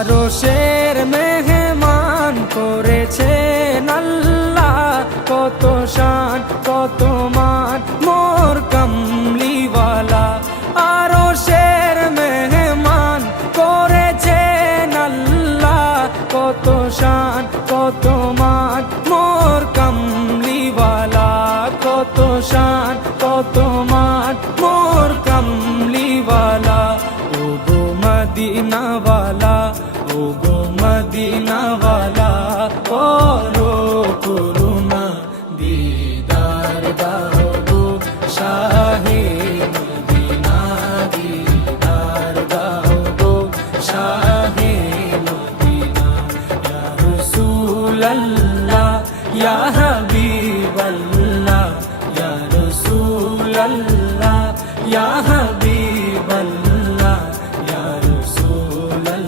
আরশের মেহমান করেছেন আল্লাহ, কত শান কত মান মোর কামলিওয়ালা। আরশের মেহমান করেছেন আল্লাহ, কত শান কত মান মোর কামলিওয়ালা, কত শান কত মান মোর কামলিওয়ালা। ও গো মদিনাওয়ালা, ও গো মদিনাওয়ালা, করো